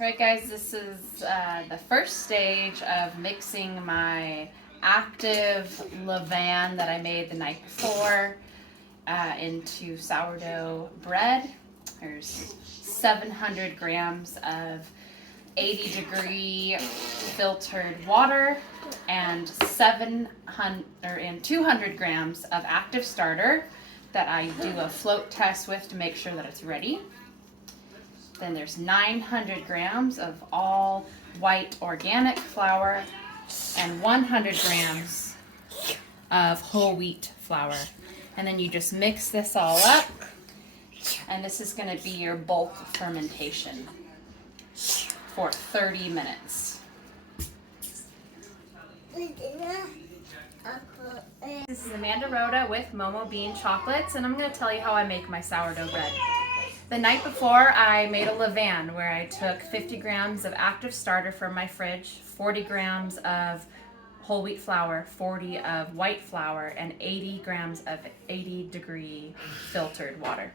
Alright guys, this is the first stage of mixing my active levain that I made the night before into sourdough bread. There's 700 grams of 80-degree filtered water and 200 grams of active starter that I do a float test with to make sure that it's ready. Then there's 900 grams of all white organic flour and 100 grams of whole wheat flour. And then you just mix this all up, and this is going to be your bulk fermentation for 30 minutes. This is Amanda Rhoda with Momo Bean Chocolates, and I'm going to tell you how I make my sourdough bread. The night before, I made a levain where I took 50 grams of active starter from my fridge, 40 grams of whole wheat flour, 40 of white flour, and 80 grams of 80-degree filtered water.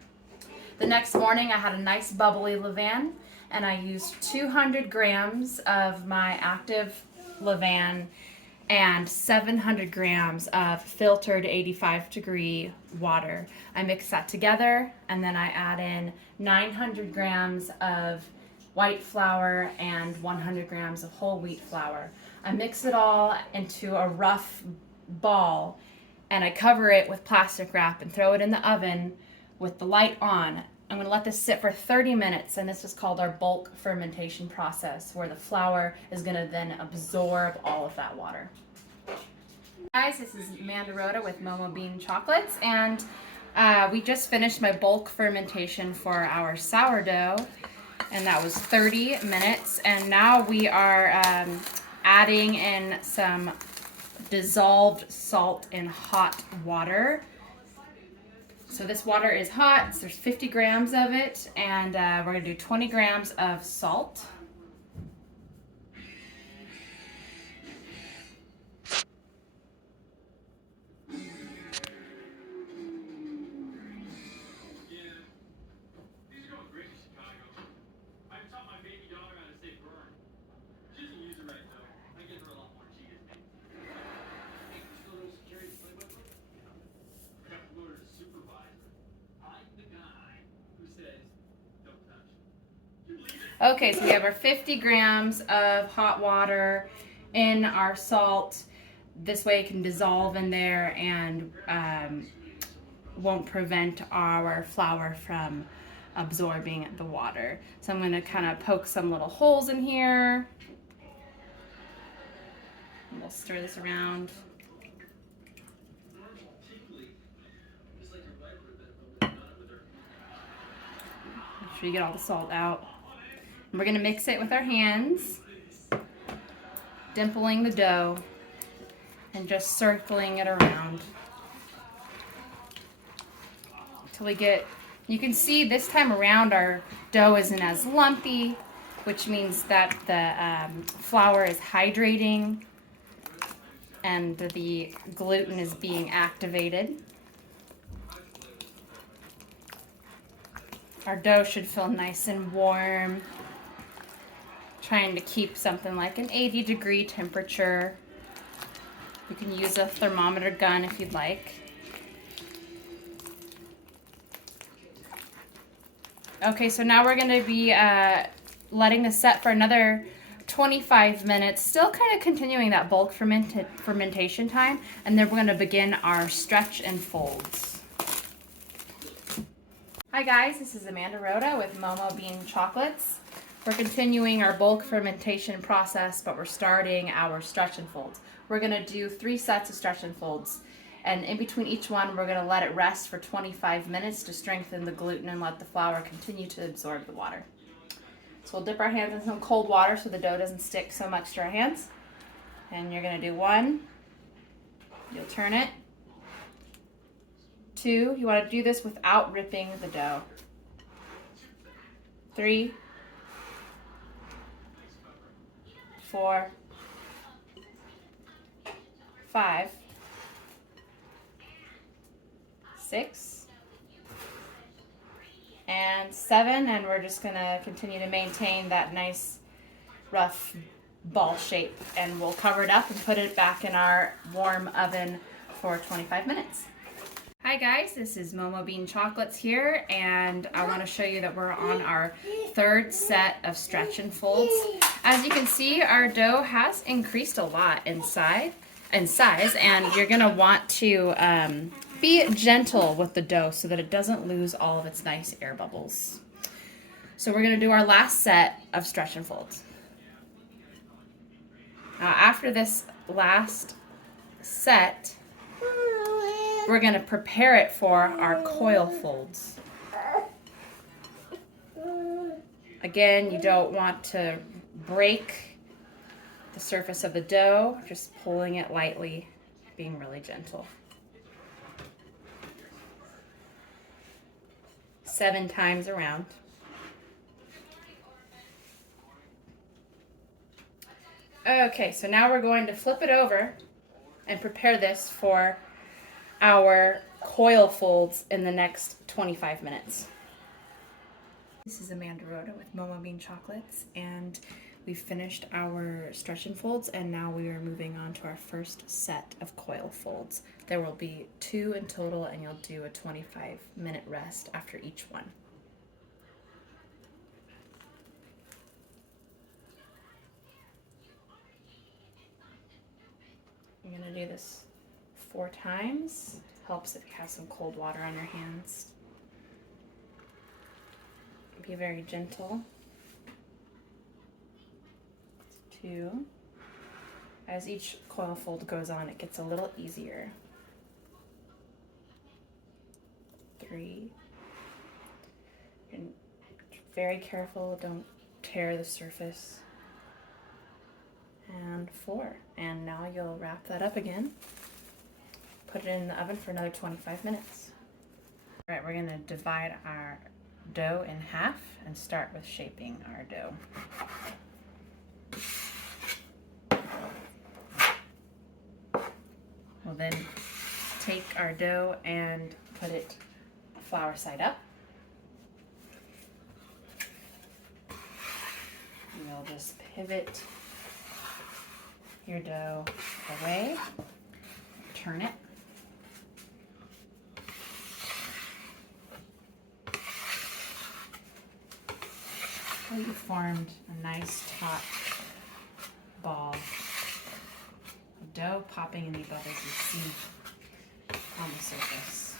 The next morning, I had a nice bubbly levain, and I used 200 grams of my active levain and 700 grams of filtered 85-degree water. I mix that together, and then I add in 900 grams of white flour and 100 grams of whole wheat flour. I mix it all into a rough ball, and I cover it with plastic wrap and throw it in the oven with the light on. I'm going to let this sit for 30 minutes, and this is called our bulk fermentation process, where the flour is going to then absorb all of that water. Guys, this is Amanda Rhoda with Momo Bean Chocolates, and we just finished my bulk fermentation for our sourdough, and that was 30 minutes. And now we are adding in some dissolved salt in hot water. So this water is hot, so there's 50 grams of it, and we're going to do 20 grams of salt. Okay, so we have our 50 grams of hot water in our salt. This way it can dissolve in there and won't prevent our flour from absorbing the water. So I'm going to kind of poke some little holes in here. And we'll stir this around. Make sure you get all the salt out. We're going to mix it with our hands, dimpling the dough and just circling it around until we get, you can see this time around our dough isn't as lumpy, which means that the flour is hydrating and the gluten is being activated. Our dough should feel nice and warm. Trying to keep something like an 80-degree temperature. You can use a thermometer gun if you'd like. Okay, so now we're going to be letting this set for another 25 minutes, still kind of continuing that bulk fermentation time, and then we're going to begin our stretch and folds. Hi guys, this is Amanda Rhoda with Momo Bean Chocolates. We're continuing our bulk fermentation process, but we're starting our stretch and folds. We're going to do 3 sets of stretch and folds, and in between each one we're going to let it rest for 25 minutes to strengthen the gluten and let the flour continue to absorb the water. So we'll dip our hands in some cold water so the dough doesn't stick so much to our hands. And you're going to do 1, you'll turn it. 2, you want to do this without ripping the dough. 3, 4, 5, 6, and 7, and we're just gonna continue to maintain that nice rough ball shape, and we'll cover it up and put it back in our warm oven for 25 minutes. Hi guys, this is Momo Bean Chocolates here, and I want to show you that we're on our 3rd set of stretch and folds. As you can see, our dough has increased a lot in size, and you're going to want to be gentle with the dough so that it doesn't lose all of its nice air bubbles. So we're going to do our last set of stretch and folds. Now after this last set, we're going to prepare it for our coil folds. Again, you don't want to break the surface of the dough, just pulling it lightly, being really gentle. 7 times around. Okay, so now we're going to flip it over and prepare this for our coil folds in the next 25 minutes. This is Amanda Rhoda with Momo Bean Chocolates, and we've finished our stretch and folds, and now we are moving on to our first set of coil folds. There will be 2 in total, and you'll do a 25-minute rest after each one. I'm going to do this 4 times. Helps if you have some cold water on your hands. Be very gentle. 2. As each coil fold goes on, it gets a little easier. 3. And very careful, don't tear the surface. And 4. And now you'll wrap that up again. Put it in the oven for another 25 minutes. All right, we're going to divide our dough in half and start with shaping our dough. We'll then take our dough and put it flour side up. You'll just pivot your dough away, turn it. So you formed a nice taut ball of dough popping any bubbles you see on the surface.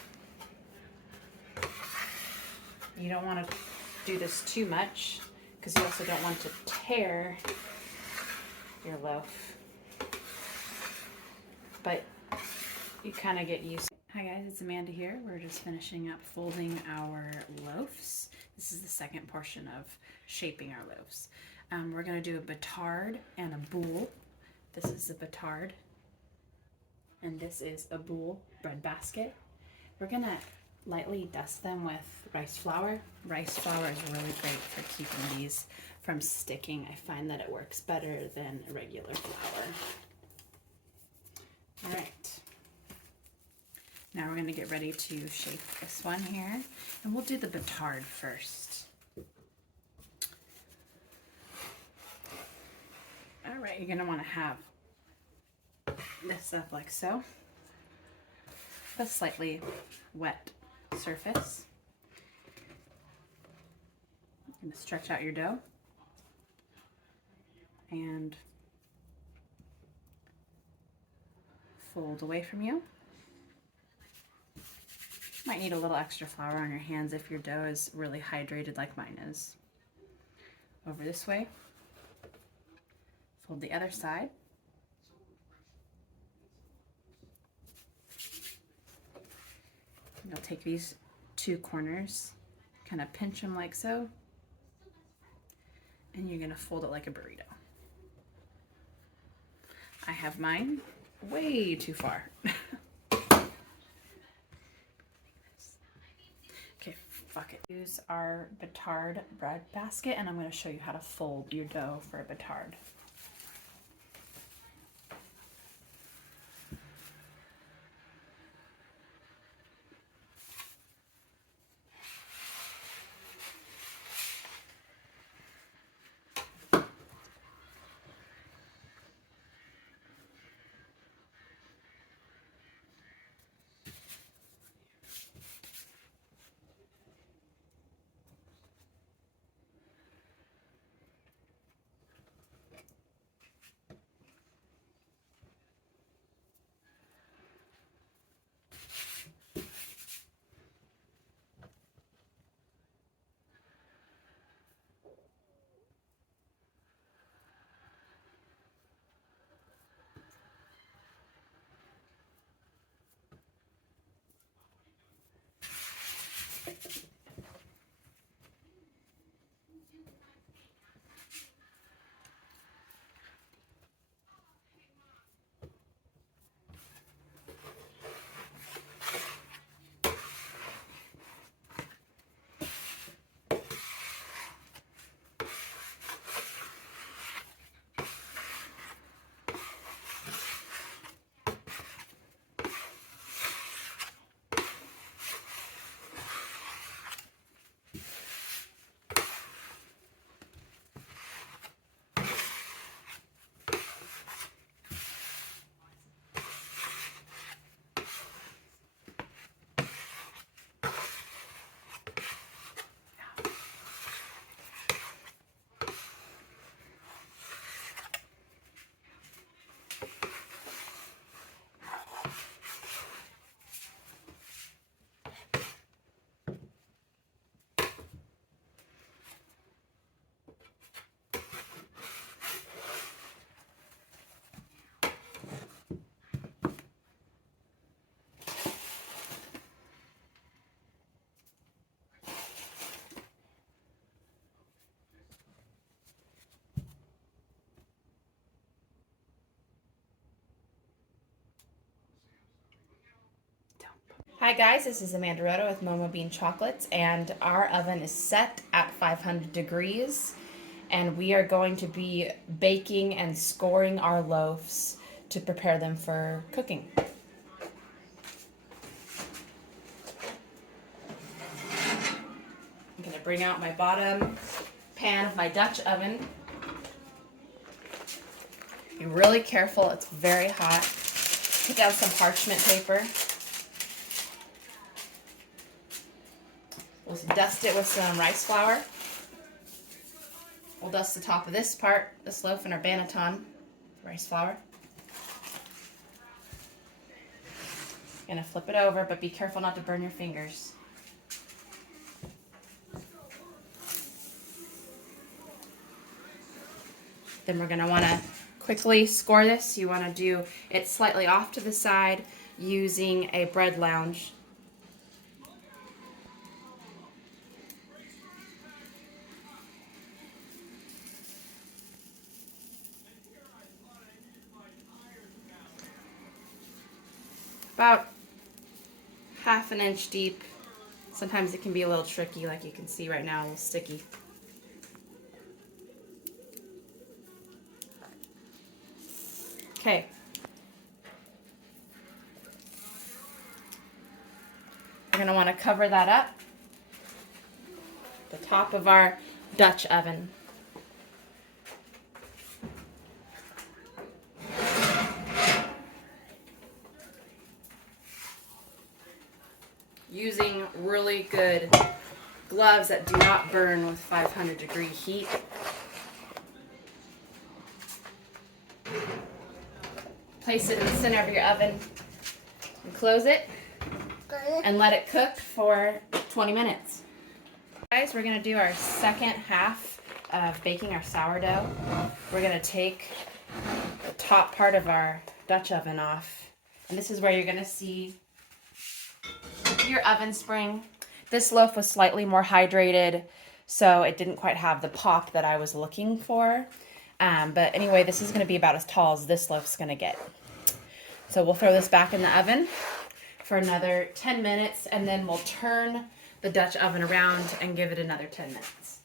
You don't want to do this too much because you also don't want to tear your loaf. But you kind of get used to it. Hi guys, it's Amanda here. We're just finishing up folding our loaves. This is the second portion of shaping our loaves. We're going to do a batard and a boule. This is a batard and this is a boule bread basket. We're going to lightly dust them with rice flour. Rice flour is really great for keeping these from sticking. I find that it works better than regular flour. All right. Now we're going to get ready to shape this one here, and we'll do the batard first. All right, you're going to want to have this up like so, a slightly wet surface. You're going to stretch out your dough and fold away from you. Might need a little extra flour on your hands if your dough is really hydrated like mine is. Over this way. Fold the other side. You'll take these 2 corners, kind of pinch them like so, and you're going to fold it like a burrito. I have mine way too far. Okay, fuck it. Use our batard bread basket, and I'm going to show you how to fold your dough for a batard. Hi guys, this is Amanda Rhoda with Momo Bean Chocolates, and our oven is set at 500 degrees, and we are going to be baking and scoring our loaves to prepare them for cooking. I'm going to bring out my bottom pan of my Dutch oven. Be really careful, it's very hot. Take out some parchment paper. We'll dust it with some rice flour. We'll dust the top of this part, this loaf, in our banneton, rice flour. Gonna flip it over, but be careful not to burn your fingers. Then we're gonna wanna quickly score this. You wanna do it slightly off to the side using a bread lounge. About half an inch deep. Sometimes it can be a little tricky, like you can see right now, a little sticky. Okay. We're going to want to cover that up. The top of our Dutch oven. Using really good gloves that do not burn with 500-degree heat. Place it in the center of your oven and close it and let it cook for 20 minutes. Guys, we're going to do our second half of baking our sourdough. We're going to take the top part of our Dutch oven off, and this is where you're going to see your oven spring. This loaf was slightly more hydrated, so it didn't quite have the pop that I was looking for. But anyway, this is going to be about as tall as this loaf's going to get. So we'll throw this back in the oven for another 10 minutes, and then we'll turn the Dutch oven around and give it another 10 minutes.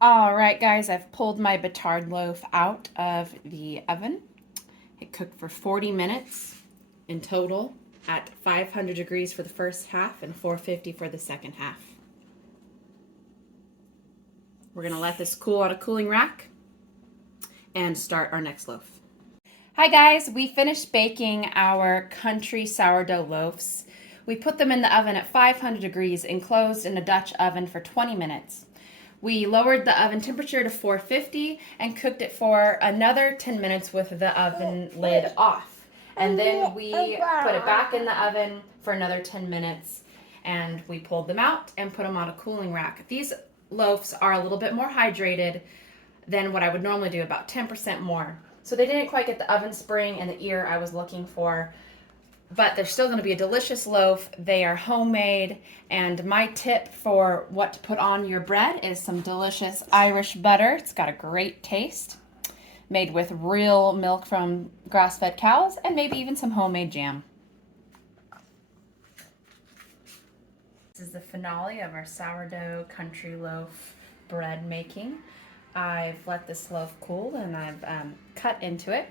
All right, guys, I've pulled my batard loaf out of the oven. It cooked for 40 minutes in total at 500 degrees for the first half and 450 for the second half. We're going to let this cool on a cooling rack and start our next loaf. Hi guys, we finished baking our country sourdough loaves. We put them in the oven at 500 degrees enclosed in a Dutch oven for 20 minutes. We lowered the oven temperature to 450 and cooked it for another 10 minutes with the oven lid off. And then we put it back in the oven for another 10 minutes, and we pulled them out and put them on a cooling rack. These loaves are a little bit more hydrated than what I would normally do, about 10% more. So they didn't quite get the oven spring and the ear I was looking for, but they're still going to be a delicious loaf. They are homemade, and my tip for what to put on your bread is some delicious Irish butter. It's got a great taste, made with real milk from grass-fed cows, and maybe even some homemade jam. This is the finale of our sourdough country loaf bread making. I've let this loaf cool, and I've cut into it,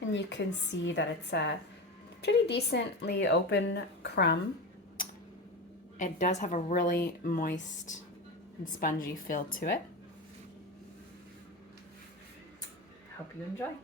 and you can see that it's a pretty decently open crumb. It does have a really moist and spongy feel to it. Hope you enjoy.